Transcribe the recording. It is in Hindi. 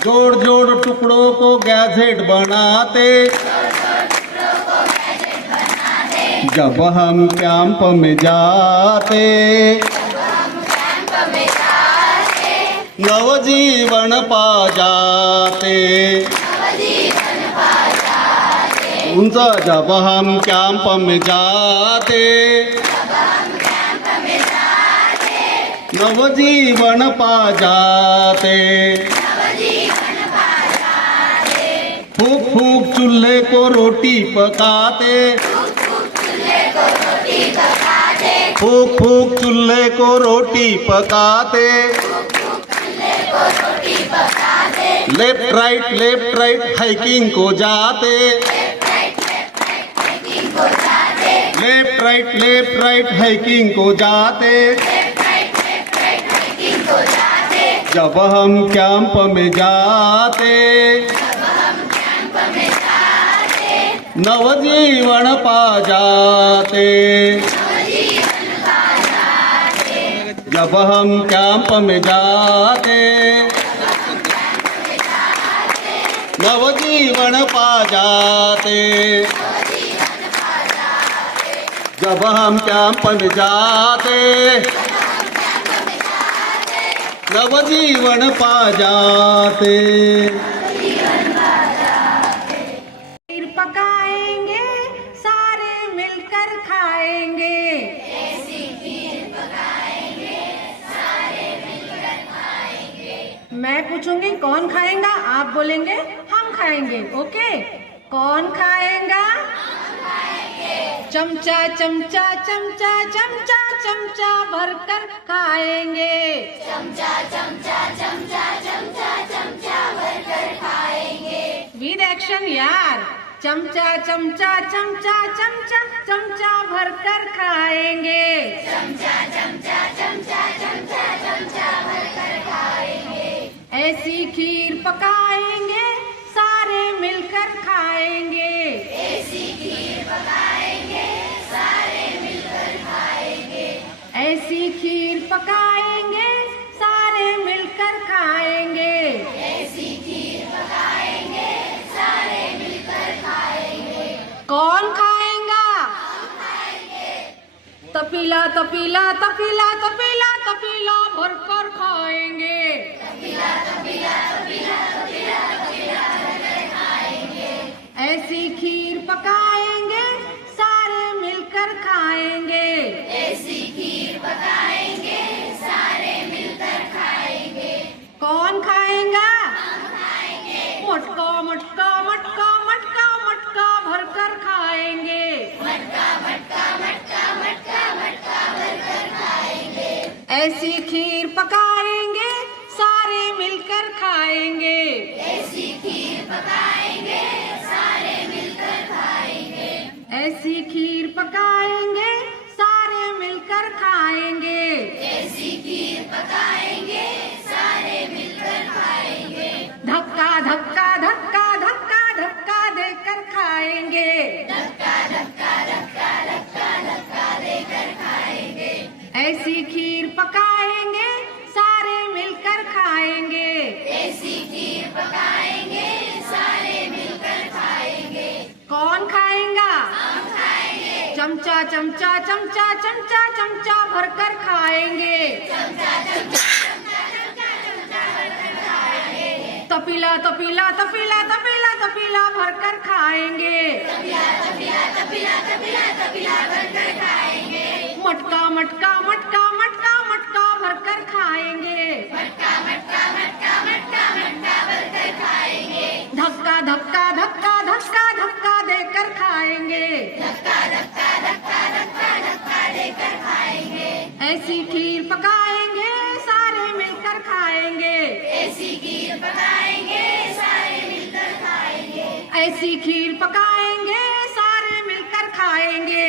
जोड़ जोड़ टुकड़ों को गैजेट बनाते, जब हम कैंप में जाते, नवजीवन पा जाते। उनका जब हम कैंप में जाते, नवजीवन पा जाते। फूक फूक चूल्हे को रोटी पकाते, फूक फूक चूल्हे को रोटी पकाते। लेफ्ट राइट हाइकिंग को जाते, लेफ्ट राइट हाइकिंग को जाते। जब हम कैंप में जाते, नवजीवन पा जाते। जब हम कैंप में जाते, नवजीवन पा जाते। जब हम कैंप में जाते, नवजीवन पा जाते। खीर पकाएंगे, सारे मिलकर खाएंगे। ऐसी खीर पकाएंगे, सारे मिलकर खाएंगे। मैं पूछूंगी कौन खाएगा, आप बोलेंगे हम खाएंगे। ओके, कौन खाएगा? चमचा चमचा चमचा चमचा चमचा भरकर खाएंगे। चमचा चमचा चमचा चमचा चमचा भरकर खाएंगे। विद एक्शन यार। चमचा चमचा चमचा चमचा चमचा भरकर खाएंगे। चमचा चमचा चमचा चमचा चमचा भरकर खाएंगे। ऐसी खीर पकाएंगे, सारे मिलकर खाएंगे। ऐसी खीर पकाएंगे, सारे मिलकर खाएंगे। ऐसी खीर पकाएंगे, सारे मिलकर खाएंगे। ऐसी खीर पकाएंगे, सारे मिलकर खाएंगे। कौन खाएगा? तपीला तपीला तपीला तपीला तपीला भरकर खाएंगे। तपीला तपीला तपीला तपीला तपीला भरकर खाएंगे। ऐसी खीर पकाएंगे, सारे मिलकर खाएंगे। ऐसी खीर पकाएंगे, सारे मिलकर खाएंगे। कौन खाएगा? हम खाएंगे। मटका मटका मटका मटका मटका भरकर खाएंगे। मटका मटका मटका मटका मटका भरकर खाएंगे। ऐसी खीर पकाएंगे, सारे मिलकर खाएंगे। ऐसी खीर पकाएंगे, सारे मिलकर खाएंगे। ऐसी खीर पकाएंगे, सारे मिलकर खाएंगे। ऐसी खीर पकाएंगे, सारे मिलकर खाएंगे। धक्का धक्का धक्का धक्का धक्का देकर खाएंगे। धक्का धक्का धक्का धक्का धक्का देकर खाएंगे। ऐसी खीर पकाएंगे, सारे मिलकर खाएंगे। ऐसी खीर पकाएंगे, सारे मिलकर खाएंगे। कौन खाएगा? हम खाएंगे। चमचा चमचा चमचा चमचा चमचा भरकर खाएंगे। चमचा चमचा चमचा चमचा चमचा भरकर खाएंगे। तपीला तपीला तपीला तपीला तपीला भरकर खाएंगे। तपीला तपीला तपीला तपीला तपीला भरकर खाएंगे। मटका मटका मटका मटका मटका भरकर खाएंगे। मटका मटका मटका मटका मटका भरकर खाएंगे। धक्का धक्का धक्का धक्का धक्का देकर खाएंगे। धक्का धक्का धक्का धक्का धक्का देकर खाएंगे। ऐसी खीर पकाएंगे, सारे मिलकर खाएंगे। ऐसी खीर पकाएंगे, सारे मिलकर खाएंगे। ऐसी खीर पकाएंगे, सारे मिलकर खाएंगे।